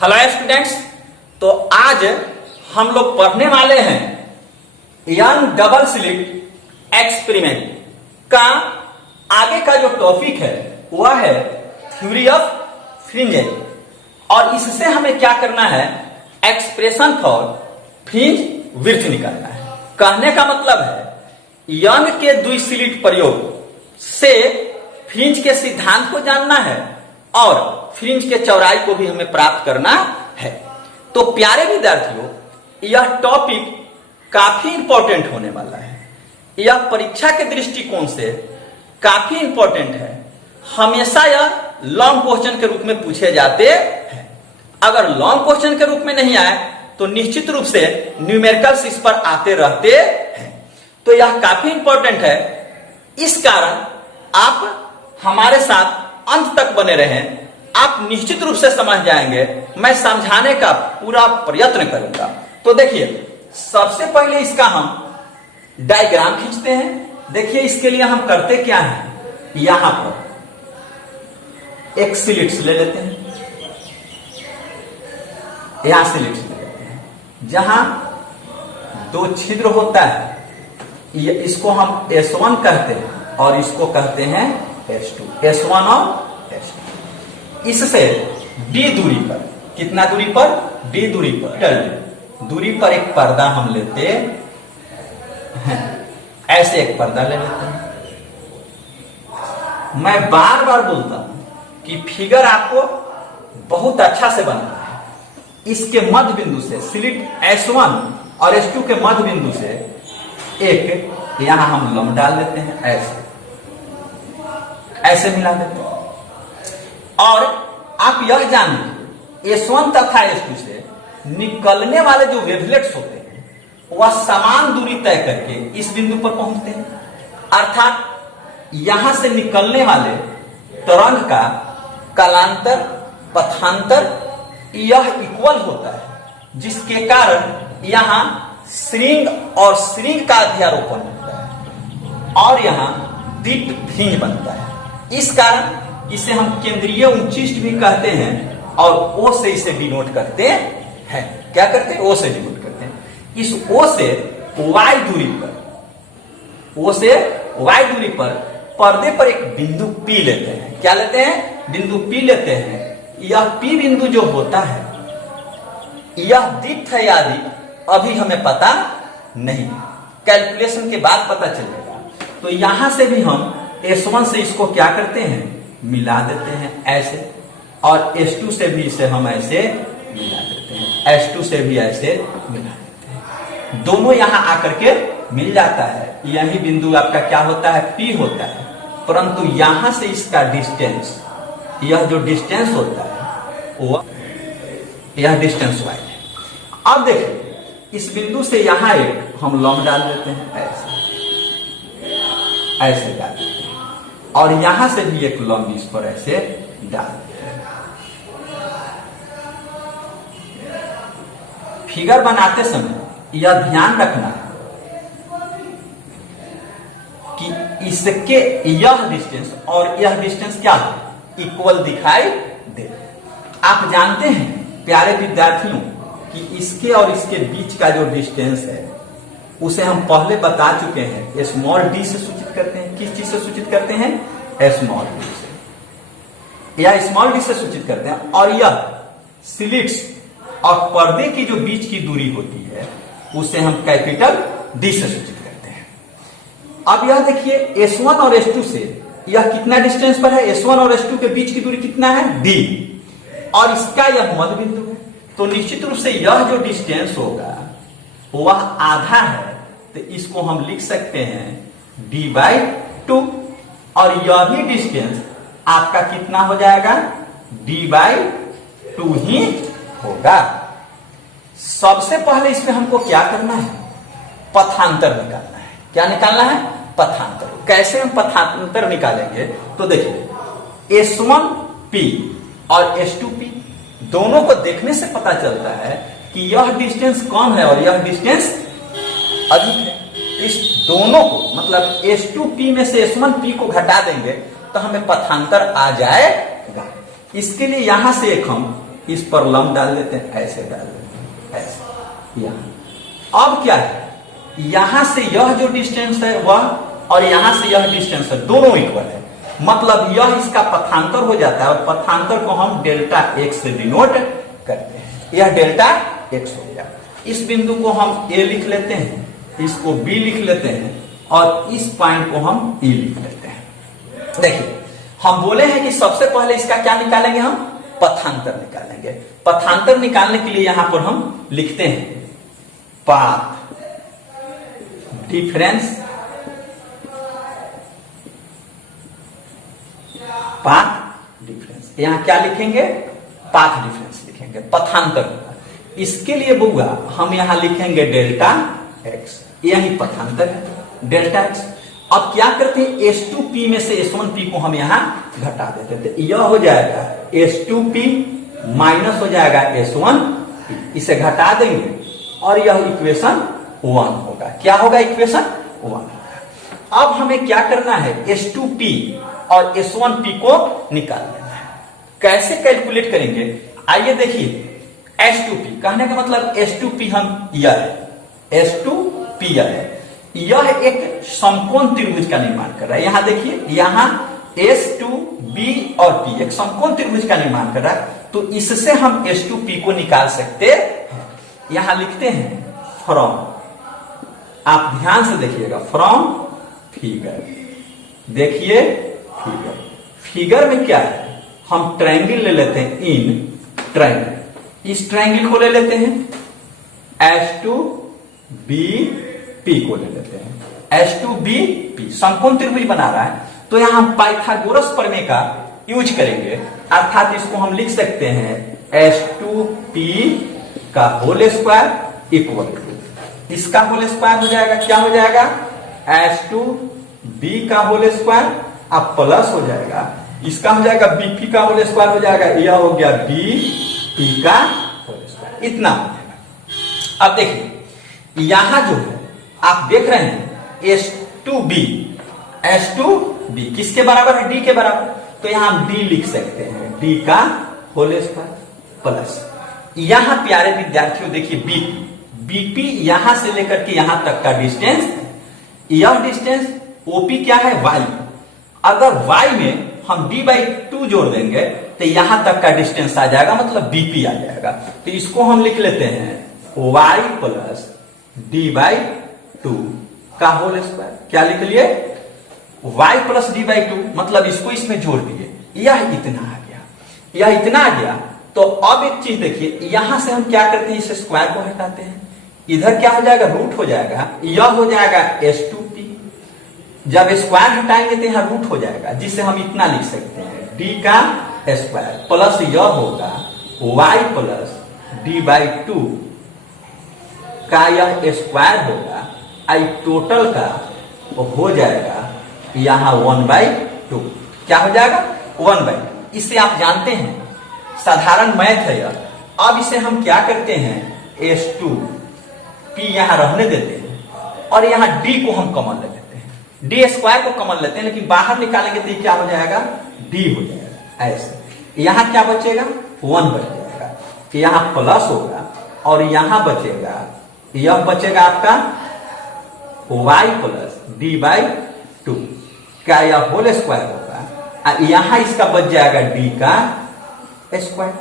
Hello students, तो आज हम लोग पढ़ने वाले हैं यंग डबल स्लिट एक्सपेरिमेंट का आगे का जो टॉपिक है वह है थ्योरी ऑफ फ्रिंजेस। और इससे हमें क्या करना है, एक्सप्रेशन फॉर फ्रिंज विड्थ निकालना है। कहने का मतलब है यंग के द्विस्लिट प्रयोग से फ्रिंज के सिद्धांत को जानना है और फ्रिंज के चौड़ाई को भी हमें प्राप्त करना है। तो प्यारे विद्यार्थियों, यह टॉपिक काफी इंपॉर्टेंट होने वाला है। यह परीक्षा के दृष्टिकोण से काफी इंपॉर्टेंट है। हमेशा यह लॉन्ग क्वेश्चन के रूप में पूछे जाते हैं। अगर लॉन्ग क्वेश्चन के रूप में नहीं आए तो निश्चित रूप से न्यूमेरिकल्स इस पर आते रहते हैं। तो यह काफी इंपॉर्टेंट है। इस कारण आप हमारे साथ अंत तक बने रहें, आप निश्चित रूप से समझ जाएंगे। मैं समझाने का पूरा प्रयत्न करूंगा। तो देखिए, सबसे पहले इसका हम डायग्राम खींचते हैं। देखिए, इसके लिए हम करते क्या है, यहां पर एक स्लिट्स ले लेते हैं, यहां स्लिट्स ले लेते हैं जहां दो छिद्र होता है। इसको हम S1 कहते हैं और इसको कहते हैं S2, S1 और S2। इससे D दूरी पर, कितना दूरी पर, D दूरी पर, दूरी पर एक पर्दा हम लेते हैं। ऐसे एक पर्दा ले लेते हैं। मैं बार बार बोलता हूं कि फिगर आपको बहुत अच्छा से बनना है। इसके मध्य बिंदु से स्लिट S1 और S2 के मध्य बिंदु से एक यहां हम लंब डाल देते हैं, ऐसे मिला देते हैं। और आप यह जान लीजिए S1 तथा S2 से निकलने वाले जो वेवलेट्स होते हैं वह समान दूरी तय करके इस बिंदु पर पहुंचते हैं। अर्थात यहां से निकलने वाले तरंग का कालांतर, पथांतर यह इक्वल होता है, जिसके कारण यहां श्रृंग और श्रृंग का अध्यारोपण होता है और यहां दीप्त फ्रिंज बनता है। इस कारण इसे हम केंद्रीय उच्चिष्ट भी कहते हैं और O से इसे डिनोट करते हैं। क्या करते हैं, O से डिनोट करते हैं। इस O से Y दूरी पर, O से Y दूरी पर पर्दे पर एक बिंदु P लेते हैं। क्या लेते हैं, बिंदु P लेते हैं। यह P बिंदु जो होता है यह दीप्त है या दीप्त अभी हमें पता नहीं, कैलकुलेशन के बाद पता चलेगा। तो यहां से भी हम S1 से इसको क्या करते हैं, मिला देते हैं ऐसे, और S2 से भी इसे हम ऐसे मिला देते हैं, S2 से भी ऐसे मिला देते हैं। दोनों यहां आकर के मिल जाता है। यही बिंदु आपका क्या होता है, P होता है। परंतु यहां से इसका डिस्टेंस, यह जो डिस्टेंस होता है वो यह डिस्टेंस y है। अब देखिए, इस बिंदु से यहां एक हम लंब डाल देते हैं, ऐसे डाल देते हैं, और यहां से भी एक लंब इस पर ऐसे डाल देते हैं। फिगर बनाते समय यह ध्यान रखना है कि इसके यह डिस्टेंस और यह डिस्टेंस क्या है, इक्वल दिखाई दे। आप जानते हैं प्यारे विद्यार्थियों कि इसके और इसके बीच का जो डिस्टेंस है उसे हम पहले बता चुके हैं, स्मॉल d से सूचित करते हैं। किस चीज से सूचित करते हैं, स्मॉल d से, या स्मॉल d से सूचित करते हैं। और यह स्लिट्स और पर्दे की जो बीच की दूरी होती है उसे हम कैपिटल D से सूचित करते हैं। अब यह देखिए, S1 और S2 से यह कितना डिस्टेंस पर है, S1 और S2 के बीच की दूरी कितना है, D, और इसका यह मध्य बिंदु है। तो निश्चित रूप से यह जो डिस्टेंस होगा वह आधा है। तो इसको हम लिख सकते हैं D/2, और यह भी डिस्टेंस आपका कितना हो जाएगा, D/2 ही होगा। सबसे पहले इसमें हमको क्या करना है, पथांतर निकालना है। क्या निकालना है, पथांतर। कैसे हम पथांतर निकालेंगे, तो देखिए S1P और S2P दोनों को देखने से पता चलता है कि यह डिस्टेंस कम है और यह डिस्टेंस अधिक है। इस दोनों को, मतलब S2P में से S1P को घटा देंगे तो हमें पथांतर आ जाएगा। इसके लिए यहां से एक हम इस पर लंब डाल देते हैं, ऐसे डाल देते हैं, ऐसे यहाँ। अब क्या है, यहां से यह जो डिस्टेंस है वह, और यहां से यह डिस्टेंस है, दोनों इक्वल है, मतलब यह इसका पथांतर हो जाता है, और पथांतर को हम डेल्टा एक्स से डिनोट करते हैं। यह डेल्टा एक्स हो गया। इस बिंदु को हम ए लिख लेते हैं, इसको बी लिख लेते हैं, और इस पॉइंट को हम ई लिख लेते हैं। देखिए हम बोले हैं कि सबसे पहले इसका क्या निकालेंगे, हम पथांतर निकालेंगे। पथांतर निकालने के लिए यहां पर हम लिखते हैं पाथ डिफरेंस, पाथ डिफरेंस। यहां क्या लिखेंगे, पाथ डिफरेंस लिखेंगे, पथांतर। इसके लिए बुआ हम यहां लिखेंगे डेल्टा एक्स, यही पथांतर है, डेल्टा एक्स। अब क्या करते हैं, S2P में से S1P को हम यहां घटा देते थे, यह हो जाएगा S2P माइनस हो जाएगा S1P, इसे घटा देंगे और यह इक्वेशन 1 होगा। क्या होगा, इक्वेशन 1 होगा। अब हमें क्या करना है, S2P और S1P को निकाल लेना है। कैसे कैलकुलेट करेंगे, आइए देखिए। S2P कहने का मतलब S2P हम यह है, S2P यह है, यह एक समकोण त्रिभुज का निर्माण कर रहा है। यहां देखिए, यहां S2B और P एक समकोण त्रिभुज का निर्माण कर रहा है, तो इससे हम S2P को निकाल सकते हैं। यहां लिखते हैं फ्रॉम, आप ध्यान से देखिएगा, फ्रॉम फिगर। देखिए फिगर, फिगर में क्या है, हम ट्रायंगल ले लेते हैं, इन ट्रायंगल, इस ट्रायंगल को ले लेते हैं, S2BP को ले लेते हैं, S2BP समकोण त्रिभुज बना रहा है, तो यहां हम पाइथागोरस प्रमेय का यूज करेंगे, अर्थात इसको हम लिख सकते हैं S2P का होल स्क्वायर इक्वल टू, इसका होल स्क्वायर हो जाएगा, क्या हो जाएगा, S2B का होल स्क्वायर, अब प्लस हो जाएगा, इसका हो जाएगा BP का होल स्क्वायर हो जाएगा, यह हो गया BP का होल स्क्वायर, इतना हो जाएगा। अब देखिए यहां जो है आप देख रहे हैं S2B, S2B किसके बराबर है, D के बराबर, तो यहां हम D लिख सकते हैं, D का होल स्क्वायर प्लस, यहां प्यारे विद्यार्थियों देखिए BP यहां से लेकर के यहां तक का डिस्टेंस, यह डिस्टेंस OP क्या है, Y। अगर Y में हम D/2 जोड़ देंगे तो यहां तक का डिस्टेंस आ जाएगा, मतलब BP आ जाएगा। तो इसको हम लिख लेते हैं Y प्लस D/2 का होल स्क्वायर। क्या लिख लिए, Y प्लस D/2, मतलब इसको इसमें जोड़ दिए, यह इतना आ गया, यह इतना आ गया। तो अब एक चीज देखिए, यहां से हम क्या करते हैं, इस स्क्वायर को हटाते हैं, इधर क्या हो जाएगा, रूट हो जाएगा, यह हो जाएगा S2P। जब स्क्वायर हटाएंगे तो यहां रूट हो जाएगा, जिससे हम इतना लिख सकते हैं D का स्क्वायर प्लस यह होगा Y प्लस D/2 का यह स्क्वायर होगा, आई टोटल का हो जाएगा यहां 1/2, क्या हो जाएगा 1/2। इससे आप जानते हैं साधारण मैथ है यह। अब इसे हम क्या करते हैं, S2P यहां रहने देते हैं और यहां D को हम कॉमन ले लेते हैं, D स्क्वायर को कॉमन लेते हैं, लेकिन बाहर निकालेंगे तो क्या हो जाएगा, D हो जाएगा। ऐसे यहां क्या बचेगा, 1 बच जाएगा, यहां प्लस होगा और यहां बचेगा, यह बचेगा आपका Y प्लस D/2 का यह होल स्क्वायर होगा, यहां इसका बच जाएगा D का स्क्वायर,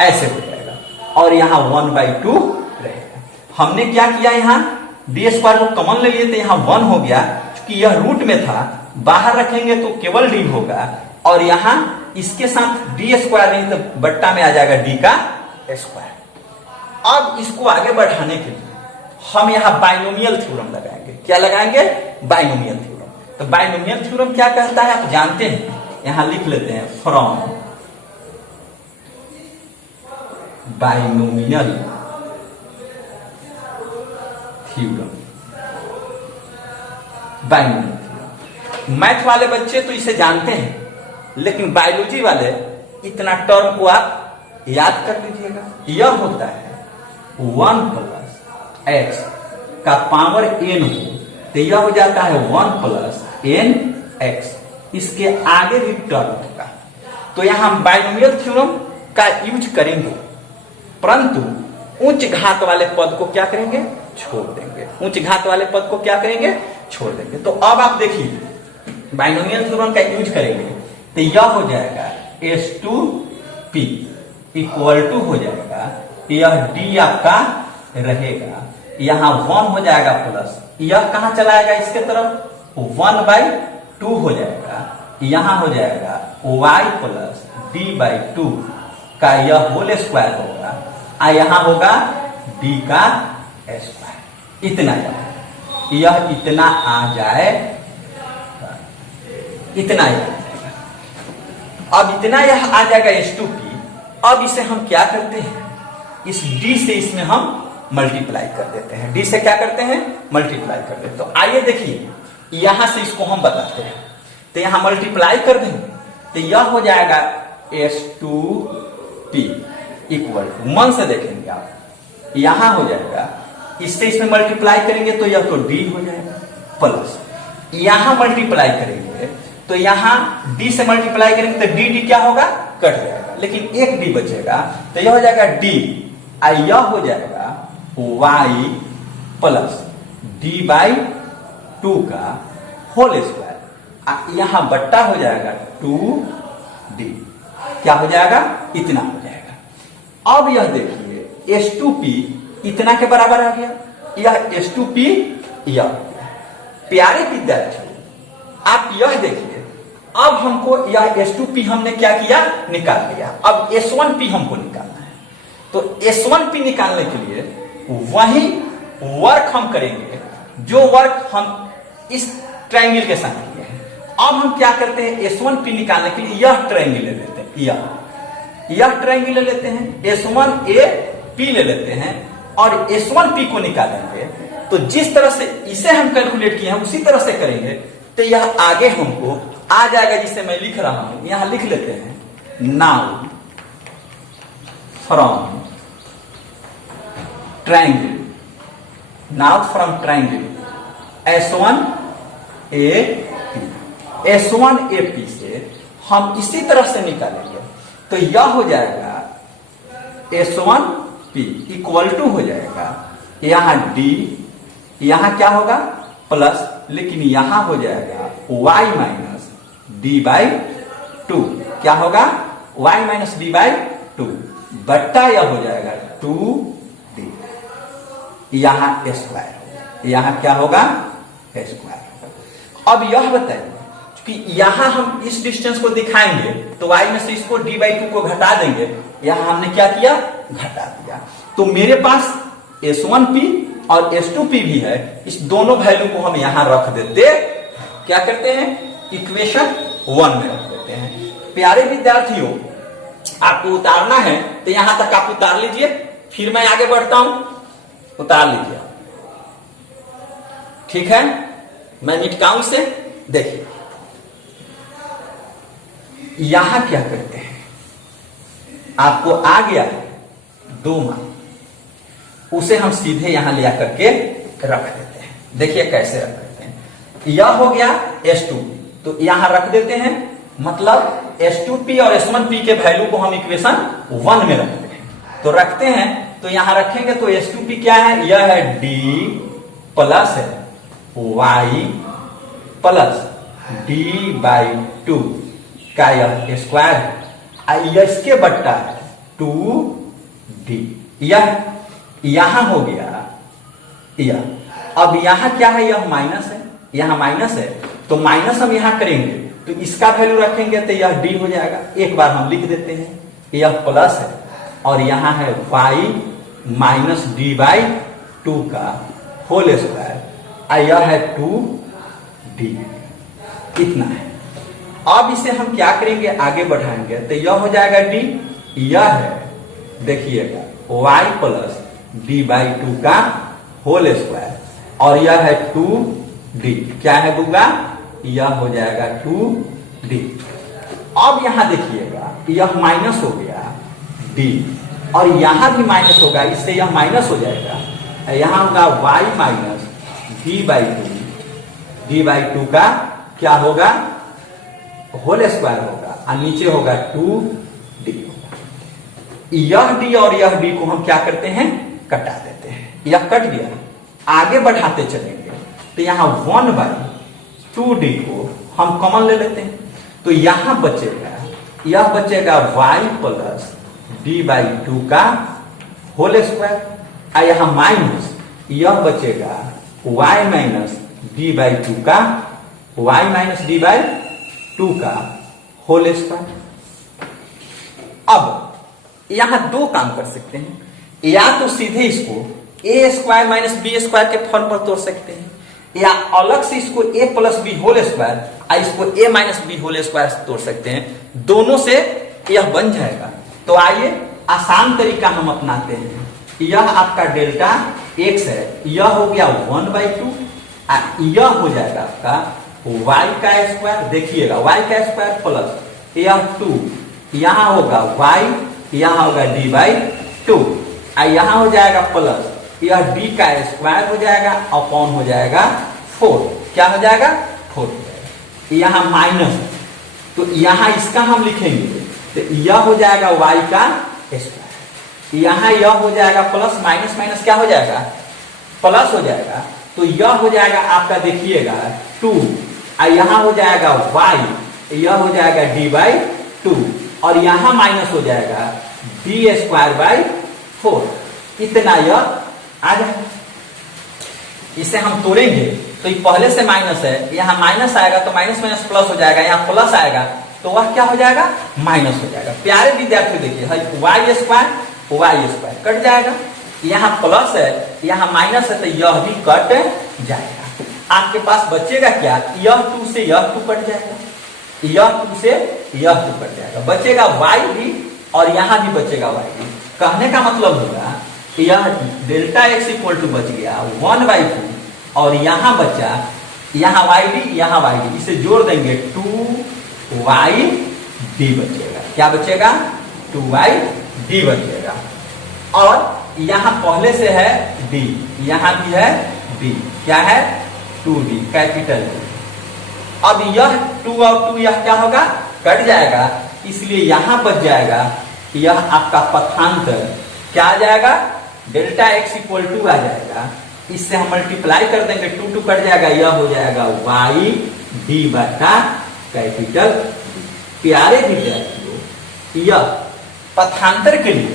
ऐसे हो जाएगा, और यहां 1/2 रहेगा। हमने क्या किया, यहां D स्क्वायर को कॉमन ले लिए तो यहां 1 हो गया, क्योंकि यह रूट में था, बाहर रखेंगे तो केवल D होगा, और यहां इसके साथ D स्क्वायर नहीं तो बट्टा में आ जाएगा D का स्क्वायर। अब इसको आगे बढ़ाने के लिए हम यहां बाइनोमियल थ्योरम लगाएंगे। क्या लगाएंगे, बाइनोमियल थ्योरम। तो बाइनोमियल थ्योरम क्या कहता है, आप जानते हैं, यहां लिख लेते हैं from binomial theorem. Binomial theorem math वाले बच्चे तो इसे जानते हैं, लेकिन बायोलॉजी वाले इतना टर्म को आप याद कर लीजिएगा। यह होता है 1 प्लस x का पावर n हो तो यह हो जाता है 1 प्लस nx, इसके आगे भी टर्म होगा। तो यहां हम बाइनोमियल थ्योरम का यूज करेंगे, परंतु उच्च घात वाले पद को क्या करेंगे, छोड़ देंगे। उच्च घात वाले पद को क्या करेंगे, छोड़ देंगे। तो अब आप देखिए बाइनोमियल थ्योरम का यूज करेंगे तो यह हो जाएगा S2P इक्वल टू हो जाएगा, यह D आपका रहेगा, यहां 1 हो जाएगा प्लस, यह कहां चला आएगा इसके तरफ 1/2 हो जाएगा, यहां हो जाएगा y प्लस D/2 का यह होल स्क्वायर होगा, और यहां होगा D का स्क्वायर। इतना यह इतना आ जाए, इतना यह अब इतना यह आ जाएगा S2P। अब इसे हम क्या करते हैं, इस D से इसमें हम मल्टीप्लाई कर देते हैं, D से क्या करते हैं, मल्टीप्लाई कर देते हैं। तो आइए देखिए यहां से इसको हम बताते हैं, तो यहां मल्टीप्लाई कर देंगे तो यह हो जाएगा S2P इक्वल टू, मन से देखेंगे आप, यहां हो जाएगा, इससे इसमें मल्टीप्लाई करेंगे तो यह तो D हो जाएगा, प्लस यहां मल्टीप्लाई करेंगे तो यहां D से मल्टीप्लाई करेंगे तो D क्या होगा, कट जाएगा, लेकिन एक D बचेगा, तो यह हो जाएगा D, और यह हो जाएगा y प्लस D/2 का होल स्क्वायर, यहां बट्टा हो जाएगा 2D, क्या हो जाएगा, इतना हो जाएगा। अब यह देखिए S2P इतना के बराबर आ गया, यह S2P यह। प्यारे विद्यार्थियों आप यह देखिए, अब हमको यह S2P हमने क्या किया, निकाल लिया, अब S1P हमको निकालना है। तो S1P निकालने के लिए वही वर्क हम करेंगे जो वर्क हम इस ट्रायंगल के साथ किए हैं। अब हम क्या करते हैं, S1P निकालने के लिए यह ट्रायंगल ले लेते हैं, यह ट्रायंगल ले लेते हैं, S1AP ले लेते हैं और S1P को निकालेंगे। तो जिस तरह से इसे हम कैलकुलेट किए हैं उसी तरह से करेंगे तो यह आगे हमको आ जाएगा, जिसे मैं लिख रहा हूं, यहां लिख लेते हैं, now from triangle, now from triangle S1AP से हम इसी तरह से निकालेंगे तो यह हो जाएगा S1P इक्वल टू हो जाएगा, यहां D, यहां क्या होगा प्लस, लेकिन यहां हो जाएगा y माइनस D/2, क्या होगा y माइनस D/2 बट्टा यह हो जाएगा 2D, यहां स्क्वायर होगा, यहां क्या होगा स्क्वायर होगा। अब यह बताइए कि यहां हम इस डिस्टेंस को दिखाएंगे तो y में से इसको D/2 को घटा देंगे, यहां हमने क्या किया, घटा दिया। तो मेरे पास S1P और S2P भी है, इस दोनों वैल्यू को हम यहां रख देते, क्या करते हैं, इक्वेशन 1 में रख देते हैं। प्यारे विद्यार्थियों आपको उतारना है तो यहां तक आप उतार लीजिए, फिर मैं आगे बढ़ता हूं, उतार लीजिए, ठीक है, मैं मिटकाऊं इसे। देखिए यहां क्या करते हैं, आपको आ गया 2 मान, उसे हम सीधे यहां ले आकर के रख देते हैं। देखिए कैसे रख देते हैं, यह हो गया S2, तो यहां रख देते हैं, मतलब S2P और S1P के वैल्यू को हम इक्वेशन 1 में रखते हैं। तो रखते हैं तो यहां रखेंगे तो S2P क्या है, यह है D plus y plus D/2 का यह स्क्वायर है, इसके बट्टा है 2D, यह यहां हो गया यह। अब यहां क्या है, यह माइनस है, यहां माइनस है, तो माइनस हम यहां करेंगे तो इसका वैल्यू रखेंगे तो यह D हो जाएगा। एक बार हम लिख देते हैं, यह प्लस है और यहां है y माइनस D/2 का होल स्क्वायर, यह है 2D, इतना है। अब इसे हम क्या करेंगे, आगे बढ़ाएंगे तो यह हो जाएगा D, यह है देखिएगा y प्लस D/2 का होल स्क्वायर और यह है 2D, क्या है दूंगा, यह हो जाएगा 2D। अब यहां देखिएगा यह माइनस हो गया D और यहां भी माइनस होगा, इससे यह माइनस हो जाएगा, यहां होगा y माइनस D/2 का क्या होगा, होल स्क्वायर होगा और नीचे होगा 2D होगा। यह डी और यह डी को हम क्या करते हैं, कटा देते हैं। यह कट गया, आगे बढ़ाते चलेंगे तो यहां 1/2d को हम कॉमन ले लेते हैं, तो यहां बचेगा, यह बचेगा y प्लस d/2 का होल स्क्वायर, और यहां माइनस यह बचेगा y माइनस d/2 का, y माइनस d/2 का होल स्क्वायर। अब यहां दो काम कर सकते हैं, या तो सीधे इसको a square minus B square के फॉर्म पर तोड़ सकते हैं, या अलग से इसको a plus B whole square और इसको a minus B whole square तोड़ सकते हैं। दोनों से यह बन जाएगा। तो आइए आसान तरीका हम अपनाते हैं। यह आपका डेल्टा x है, यह हो गया 1/2, यह हो जाएगा आपका y का स्क्वायर। देखिएगा y का स्क्वायर प्लस यह 2, यहां होगा y, यहां होगा d/2, और यहां हो जाएगा प्लस यह d का स्क्वायर हो जाएगा अपॉन हो जाएगा 4। क्या हो जाएगा? 4 हो जाएगा। यहां माइनस है तो यहां इसका हम लिखेंगे तो यह हो जाएगा y का स्क्वायर, यहां यह हो जाएगा प्लस, माइनस माइनस क्या हो जाएगा? प्लस हो जाएगा। तो यह हो जाएगा आपका, देखिएगा 2, और यहां हो जाएगा y, यह हो जाएगा d/2, और यहां माइनस हो जाएगा d²/4। इतना यह आ जाएगा। इसे हम तोड़ेंगे तो ये पहले से माइनस है, यहां माइनस आएगा तो माइनस माइनस प्लस हो जाएगा, यहां प्लस आएगा तो वह क्या हो जाएगा? माइनस हो जाएगा। प्यारे विद्यार्थी देखिए, y² कट जाएगा, यहां प्लस है यहां माइनस है तो यह भी कट जाएगा। आपके पास बचेगा क्या? यह 2 से यह 2 कट जाएगा, यह 2 से यह 2 कट जाएगा, बचेगा y भी और यहां भी बचेगा y भी। कहने का मतलब होगा कि यह डेल्टा x इक्वल टू बच गया 1/2, और यहां बचा यहां y यहां y, इसे जोड़ देंगे 2y/d बचेगा। क्या बचेगा? 2y/d बचेगा। और यहां पहले से है d, यहां भी है d, क्या है? 2d, capital D। अब यह 2 और 2 यह क्या होगा? कट जाएगा, इसलिए यहां बच जाएगा यह आपका पथांतर क्या आ जाएगा? डेल्टा x इक्वल टू आ जाएगा। इससे हम मल्टीप्लाई कर देंगे, 2 2 कट जाएगा, यह हो जाएगा y/d बटा कैपिटल D। प्यारे विद्यार्थियों, यह पथांतर के लिए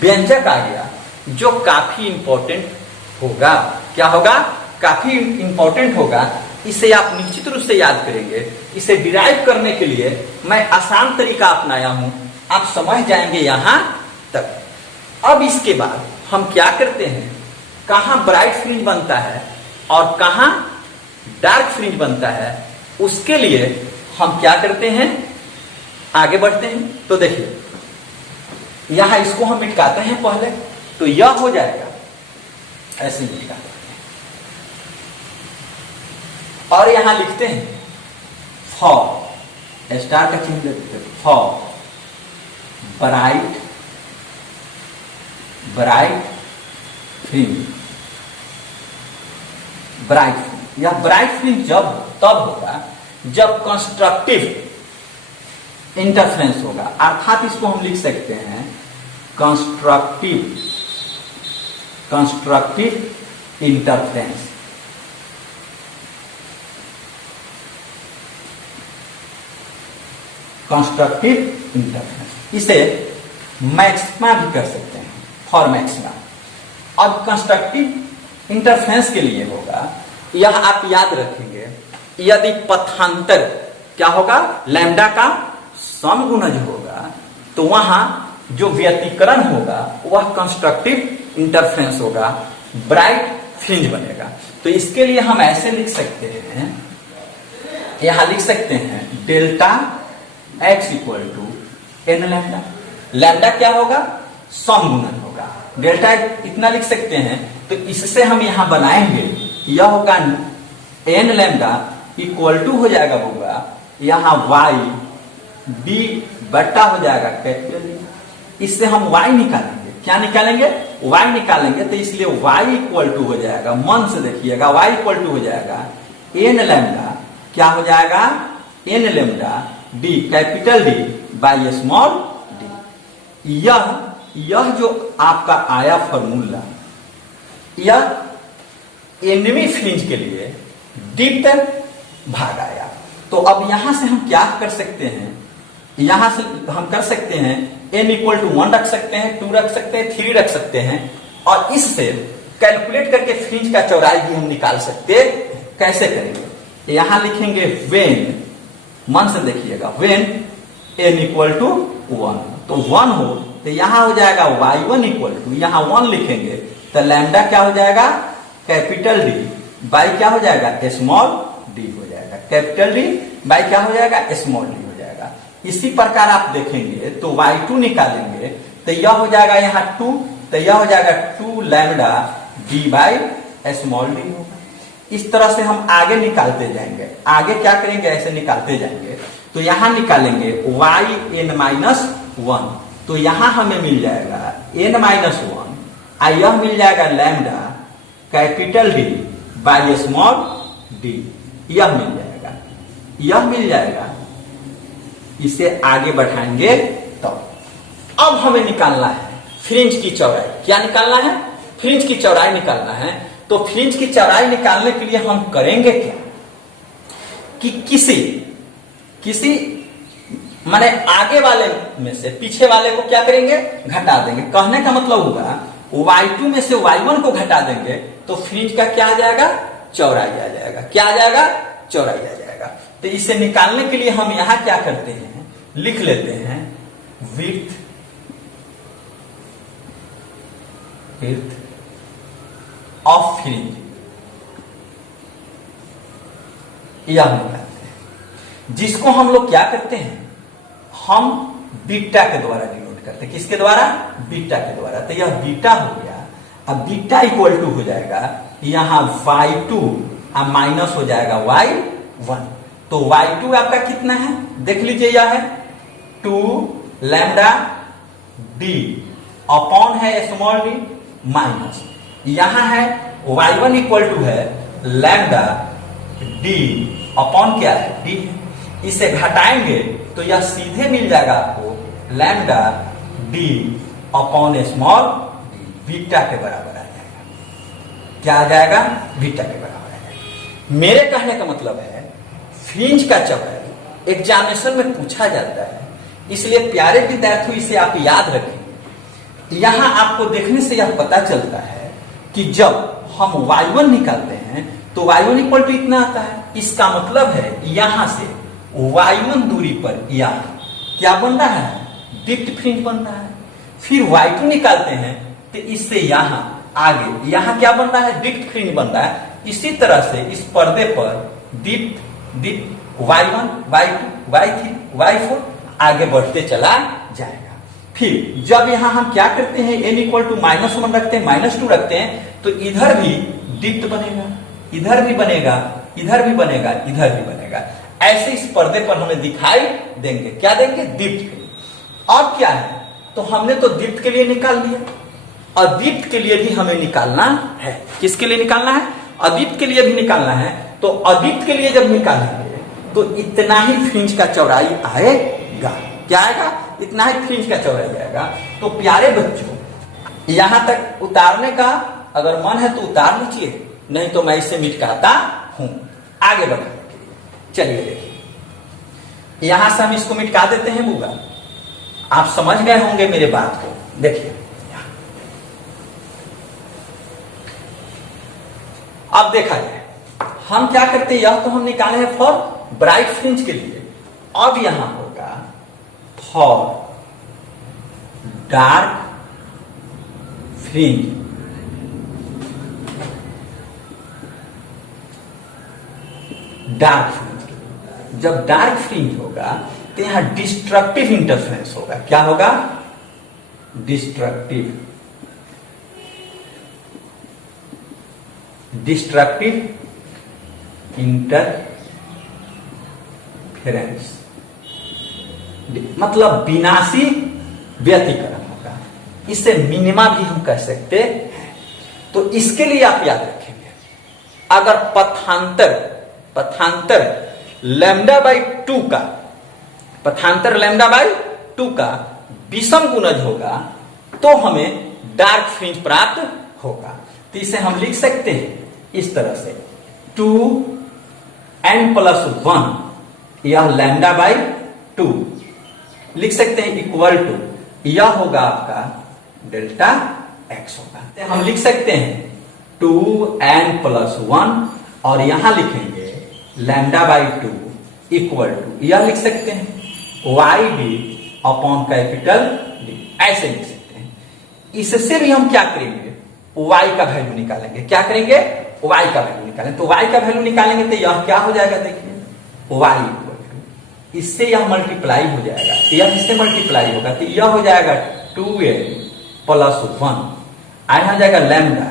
व्यंजक आ गया जो काफी इंपॉर्टेंट होगा। क्या होगा? काफी इंपॉर्टेंट होगा। इसे आप निश्चित रूप से याद करेंगे। इसे डिराइव करने के लिए मैं आसान तरीका अपनाया हूं, आप समझ जाएंगे यहां तक। अब इसके बाद हम क्या करते हैं, कहां ब्राइट फ्रिंज बनता है और कहां डार्क फ्रिंज बनता है, उसके लिए हम क्या करते हैं, आगे बढ़ते हैं। तो देखिए, यहां इसको हम मिटाते हैं पहले, तो यह हो जाएगा ऐसे मिटाते हैं, और यहां लिखते हैं फॉर, स्टार का चिन्ह देते हैं, for bright fringe. Bright fringe, यह ब्राइट फ्रिंज जब तब होगा जब कंस्ट्रक्टिव इंटरफ्रेंस होगा, अर्थात इसको हम लिख सकते हैं कंस्ट्रक्टिव इंटरफ्रेंस। कंस्ट्रक्टिव इंटरफ्रेंस, इसे मैक्सिमा भी कर सकते हैं, फॉर मैक्सिमा। अब कंस्ट्रक्टिव इंटरफ्रेंस के लिए होगा, यह आप याद रखेंगे, यदि पथांतर क्या होगा, लैम्डा का समगुणज होगा, तो वहां जो व्यतिकरण होगा वह कंस्ट्रक्टिव इंटरफ्रेंस होगा, ब्राइट फ्रिंज बनेगा। तो इसके लिए हम ऐसे लिख सकते हैं, यहां लिख सकते हैं delta x equal to N lambda. Lambda क्या होगा, समगुणन होगा, डेल्टा इतना लिख सकते हैं। तो इससे हम यहां बनाएंगे, यह होगा एन लैम्डा इक्वल टू हो जाएगा होगा यहां y d बट्टा हो जाएगा कैपिटल D। इससे हम y निकालेंगे, क्या निकालेंगे, y निकालेंगे। तो इसलिए y इक्वल टू हो जाएगा, मन से देखिएगा, y इक्वल टू हो जाएगा एन लैम्डा, क्या हो जाएगा, N lambda d capital D by small d। यह यह जो आपका आया फॉर्मूला, यह एनमी फ्रिंज के लिए डिप्थ भाग आया। तो अब यहां से हम क्या कर सकते हैं, यहां से हम कर सकते हैं n इक्वल टू 1 रख सकते हैं, 2 रख सकते हैं, 3 रख सकते हैं, और इससे कैलकुलेट करके फ्रिंज का चौड़ाई भी हम निकाल सकते हैं। कैसे करेंगे, यहां लिखेंगे वेन, मन से देखिएगा, वेन n इक्वल टू 1, तो 1 हो तो यहां हो जाएगा y1 इक्वल टू, यहां 1 लिखेंगे तो लैम्डा क्या हो जाएगा, कैपिटल डी बाई क्या हो जाएगा, स्मॉल डी हो जाएगा, कैपिटल डी बाई क्या हो जाएगा, स्मॉल डी हो जाएगा। इसी प्रकार आप देखेंगे तो y2 निकालेंगे तो यह हो जाएगा यहाँ 2, तो यह हो जाएगा 2 lambda D by small D होगा। इस तरह से हम आगे निकालते जाएंगे, आगे क्या करेंगे, ऐसे निकालते जाएंगे। तो यहां निकालेंगे yn-1, तो यहां हमें मिल जाएगा n-1, यह मिल जाएगा lambda capital D by small D, यह मिल जाएगा, यह मिल जाएगा। इसे आगे बढ़ाएंगे तो अब हमें निकालना है फ्रिंज की चौड़ाई। क्या निकालना है, फ्रिंज की चौड़ाई निकालना है। तो फ्रिंज की चौड़ाई निकालने के लिए हम करेंगे क्या कि किसी माने आगे वाले में से पीछे वाले को क्या करेंगे, घटा देंगे। कहने का मतलब होगा y2 में से y1 को घटा देंगे तो फ्रिंज का क्या आ जाएगा, चौड़ाई आ जाएगा। क्या आ जाएगा, चौड़ाई आ जाएगा। तो इसे निकालने के लिए हम यहां क्या करते हैं, लिख लेते हैं विड्थ ऑफ फ्रिंज, यह निकालते हैं, जिसको हम लोग क्या करते हैं, हम बीटा के द्वारा डिनोट करते हैं। किसके द्वारा, बीटा के द्वारा। तो यह बीटा हो गया। अब बीटा इक्वल टू हो जाएगा यहां y2 माइनस हो जाएगा y1। तो y2 आपका कितना है, देख लीजिए, यह है 2 लैम्डा डी अपॉन है स्मॉल डी माइनस, यहां है y1 इक्वल टू है लैम्डा डी अपॉन क्या है, डी। इसे घटाएंगे तो यह सीधे मिल जाएगा आपको lambda D upon small D, beta के बराबर आ जाएगा। क्या आ जाएगा, बीटा के बराबर आ जाएगा। मेरे कहने का मतलब है फ्रिंज का चौड़ाई एग्जामिनेशन में पूछा जाता है, इसलिए प्यारे विद्यार्थियों इसे आप याद रखें। यहां आपको देखने से यह पता चलता है कि जब हम y1 निकालते हैं तो y1 इक्वल टू इतना आता है। इसका मतलब है यहां से y1 दूरी पर यहां क्या बन रहा है, डिप्थ फ्रिंज बन रहा है। फिर y2 निकालते हैं तो इससे यहां आगे यहां क्या बन रहा है, डिप्थ फ्रिंज बन रहा है। इसी तरह से इस पर्दे पर depth y1 y2 y3 y4 आगे बढ़ते चला जाएगा। फिर जब यहां हम क्या करते हैं, n इक्वल टू -1 रखते हैं, -2 रखते हैं, तो इधर भी डिप्थ बनेगा, इधर भी बनेगा, इधर भी बनेगा, इधर भी बनेगा। ऐसे इस पर्दे पर हमें दिखाई देंगे। क्या देंगे, डिप्थ। अब क्या है, तो हमने तो डिप्थ के लिए निकाल लिया, अदीप्त के लिए भी हमें निकालना है। किसके लिए निकालना है, अदीप्त के लिए भी निकालना है। तो अदीप्त के लिए जब निकालेंगे तो इतना ही फ्रिंज का चौड़ाई आएगा। क्या आएगा, इतना ही फ्रिंज का चौड़ाई आएगा। तो प्यारे बच्चों, यहां तक उतारने का अगर मन है तो उतार लीजिए, नहीं तो मैं इसे मिटकाता हूं आगे बढ़ाने के लिए। चलिए देखिए, यहां से हम इसको मिटका देते हैं बुआ। आप समझ गए होंगे मेरे बात को। देखिए अब देखा जाए हम क्या करते हैं, यह तो हम निकाले हैं फॉर ब्राइट फ्रिंज के लिए। अब यहां होगा for dark fringe. Dark fringe, जब डार्क फ्रिंज होगा तो यहां डिस्ट्रक्टिव इंटरफेरेंस होगा। क्या होगा, डिस्ट्रक्टिव इंटरफेरेंस, मतलब विनाशी व्यतिकरण होगा। इसे मिनिमा भी हम कह सकते हैं। तो इसके लिए आप याद रखेंगे, अगर पथांतर लैम्डा बाई 2 का, पथांतर लैम्डा बाई 2 का विषम गुणज होगा तो हमें डार्क फ्रिंज प्राप्त होगा। तो इसे हम लिख सकते हैं इस तरह से 2n+1 यह लैम्डा बाई 2 लिख सकते हैं इक्वल टू यह होगा आपका डेल्टा x होगा। तो हम लिख सकते हैं 2n+1 और यहां लिखेंगे लैम्डा बाई 2 इक्वल टू यह लिख सकते हैं YD अपॉन कैपिटल D, ऐसे लिख सकते हैं। इससे भी हम क्या करेंगे, y का वैल्यू निकालेंगे। क्या करेंगे, y का वैल्यू निकालेंगे। तो y का वैल्यू निकालेंगे तो यह क्या हो जाएगा, देखिए y इक्वल टू इससे यह मल्टीप्लाई हो जाएगा, यह इससे मल्टीप्लाई होगा तो यह हो जाएगा 2n+1 आया हो जाएगा लैम्डा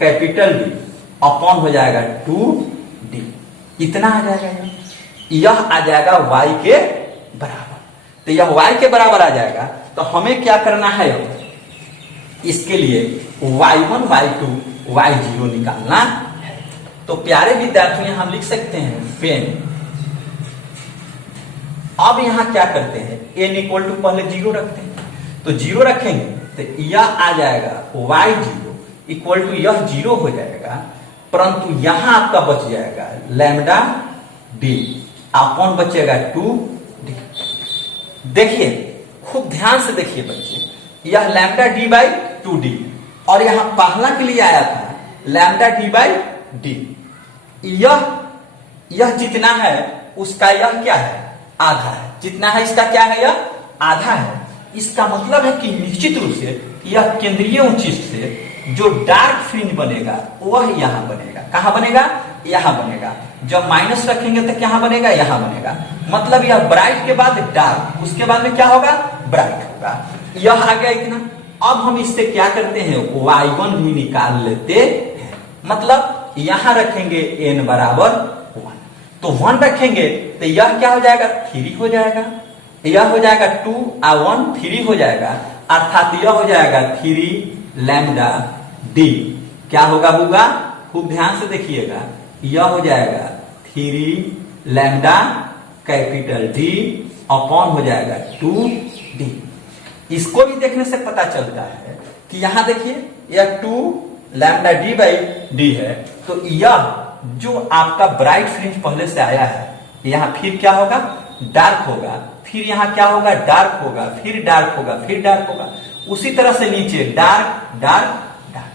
कैपिटल D अपॉन हो जाएगा 2D। इतना आ जाएगा, यह आ जाएगा y के बराबर। तो यह y के बराबर आ जाएगा तो हमें क्या करना है, इसके लिए y1 y2 y0 निकालना है। तो प्यारे विद्यार्थियों हम लिख सकते हैं पेन। अब यहां क्या करते हैं, n इक्वल टू पहले 0 रखते हैं, तो 0 रखेंगे तो यह आ जाएगा y0 इक्वल टू यह 0 हो जाएगा, परंतु यहां आपका बच जाएगा लैम्डा d अपॉन बचेगा 2d। देखिए खूब ध्यान से देखिए बच्चे, यह लैम्डा d बाई 2d और यहां पहला के लिए आया था लैम्डा d बाई d। यह जितना है उसका यह क्या है, आधा है। जितना है इसका क्या है, यह आधा है। इसका मतलब है कि निश्चित रूप से यह केंद्रीय उचिष्ठ से जो डार्क फ्रिंज बनेगा वह यहां बनेगा। कहां बनेगा, यहां बनेगा। जब माइनस रखेंगे तो क्या बनेगा, यहां बनेगा। मतलब यह ब्राइट के बाद डार्क, उसके बाद में क्या होगा, ब्राइट होगा। यह आ गया इतना। अब हम इससे क्या करते हैं, y1 भी निकाल लेते हैं। मतलब यहां रखेंगे n बराबर 1, तो 1 रखेंगे तो यह क्या हो जाएगा, 3 हो जाएगा। यह हो जाएगा 2 और 1 3 हो जाएगा, अर्थात यह हो जाएगा 3 लैम्डा d। क्या होगा, खूब ध्यान से देखिएगा, यह हो जाएगा 3 लैम्डा कैपिटल D अपॉन हो जाएगा 2d। इसको भी देखने से पता चलता है कि यहां देखिए यह 2 लैम्डा d बाई d है, तो यह जो आपका ब्राइट फ्रिंज पहले से आया है यहां फिर क्या होगा, डार्क होगा, फिर यहां क्या होगा, डार्क होगा, फिर डार्क होगा, फिर डार्क होगा। उसी तरह से नीचे डार्क डार्क डार्क,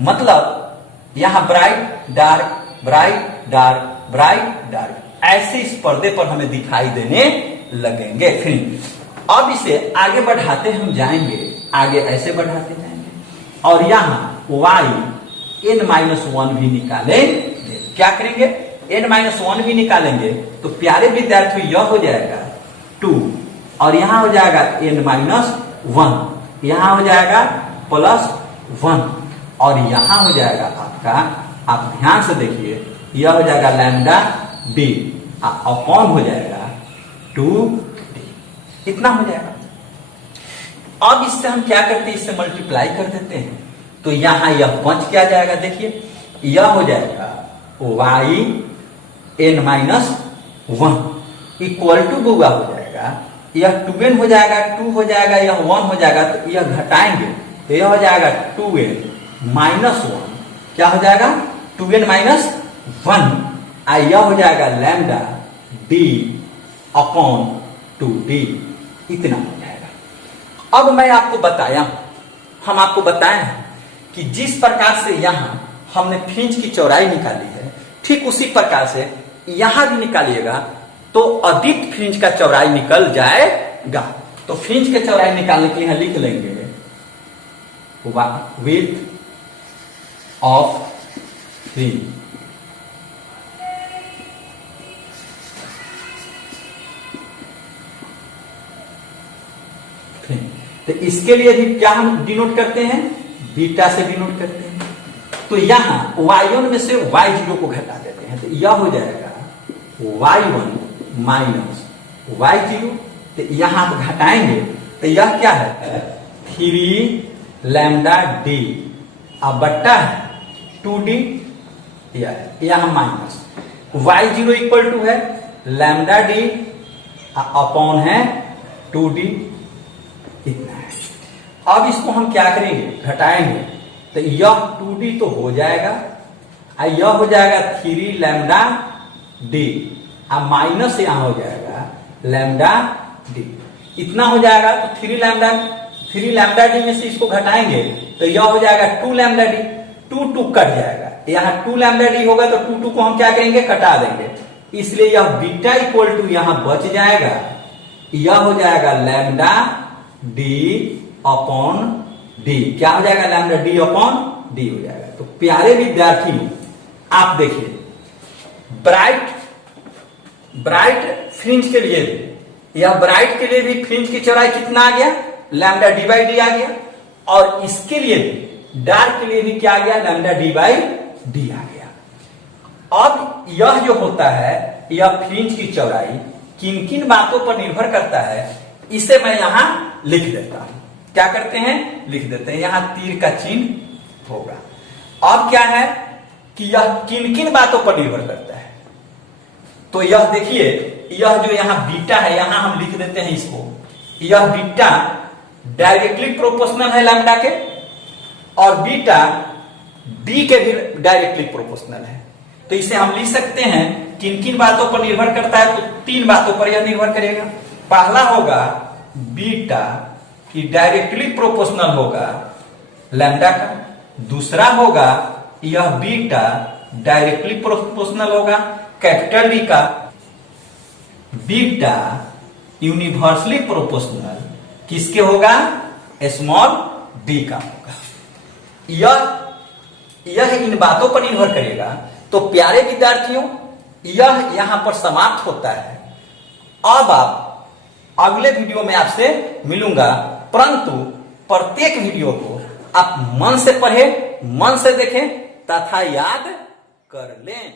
मतलब यहां bright dark bright dark bright dark, ऐसे इस पर्दे पर हमें दिखाई देने लगेंगे। फिर अब इसे आगे बढ़ाते हम जाएंगे, आगे ऐसे बढ़ाते जाएंगे और यहां yn-1 भी निकालेंगे। क्या करेंगे, n-1 भी निकालेंगे तो प्यारे विद्यार्थियों यह हो जाएगा 2 और यहां हो जाएगा n-1, यहां हो जाएगा +1 और यहां हो जाएगा आपका, आप ध्यान से देखिए, यह हो जाएगा लैम्डा d अपॉन हो जाएगा 2d। इतना हो जाएगा। अब इससे हम क्या करते हैं, इससे मल्टीप्लाई कर देते हैं तो यहां यह बच क्या जाएगा, देखिए यह हो जाएगा yn-1 इक्वल टू बुआ हो जाएगा, यह 2n हो जाएगा, 2 हो जाएगा, यह 1 हो जाएगा, तो यह घटाएंगे तो यह हो जाएगा 2n-1। क्या हो जाएगा, 2n-1 यह हो जाएगा लैम्डा d अपॉन 2d। इतना हो जाएगा। अब मैं आपको बताया, हम आपको बताए हैं कि जिस प्रकार से यहां हमने फ्रिंज की चौड़ाई निकाली है, ठीक उसी प्रकार से यहां भी निकालिएगा तो अधिक फ्रिंज का चौड़ाई निकल जाएगा। तो फ्रिंज के चौड़ाई निकालने के लिए लिख लेंगे विड्थ ऑफ फ्रिंज। तो इसके लिए भी क्या हम डिनोट करते हैं, बीटा से डिनोट करते हैं। तो यहां y1 में से y0 को घटा देते हैं तो यह हो जाएगा y1 माइनस y0। तो यहां आप घटाएंगे तो यह क्या है, 3 लैम्डा d अब बट्टा है 2d, यहां माइनस y0 इक्वल टू है लैम्डा d अपॉन है 2d। इतना है। अब इसको हम क्या करेंगे, घटाएंगे, तो यह 2d तो हो जाएगा, यह हो जाएगा 3 लैम्डा डी, अब माइनस यहां हो जाएगा लैम्डा डी, इतना हो जाएगा। तो 3 लैम्डा डी में से इसको घटाएंगे तो यह हो जाएगा 2 लैम्डा डी, 2 कट जाएगा, यहाँ 2 लैम्डा डी होगा तो 2 को हम क्या करेंगे, कटा देंगे, इसलिए यह बीटा इक्वल टू यहां बच जाएगा, यह हो जाएगा लैम्डा डी अपॉन डी, क्या हो जाएगा, लैम्डा डी अपॉन डी हो जाएगा। तो प्यारे विद्यार्थी आप देखिए, ब्राइट फ्रिंज के लिए भी, यह ब्राइट के लिए भी फ्रिंज की चौड़ाई कितना आ गया, लैम्डा डी बाई डी आ गया, और इसके लिए भी, डार्क के लिए भी क्या आ गया, लैम्डा डी बाई डी आ गया। अब यह जो होता है, यह फ्रिंज की चौड़ाई किन किन बातों पर निर्भर करता है, इसे मैं यहां लिख देता हूं। क्या करते हैं, लिख देते हैं, यहां तीर का चिन्ह होगा। अब क्या है कि यह किन किन बातों पर निर्भर करता है, तो यह देखिए, यह जो यहां बीटा है, यहां हम लिख देते हैं इसको, यह बीटा डायरेक्टली प्रोपोर्शनल है लैम्डा के, और बीटा डी के भी डायरेक्टली प्रोपोर्शनल है। तो इसे हम लिख सकते हैं किन किन बातों पर निर्भर करता है, तो 3 बातों पर यह निर्भर करेगा। पहला होगा बीटा की डायरेक्टली प्रोपोर्शनल होगा लैम्डा का, दूसरा होगा यह बीटा डायरेक्टली प्रोपोर्शनल होगा कैपिटल डी का, बीटा यूनिवर्सली प्रोपोर्शनल किसके होगा, स्मॉल डी का होगा। यह इन बातों पर निर्भर करेगा। तो प्यारे विद्यार्थियों, यह यहां पर समाप्त होता है। अब आप अगले वीडियो में आपसे मिलूंगा, परंतु प्रत्येक वीडियो को आप मन से पढ़ें, मन से देखें तथा याद कर लें।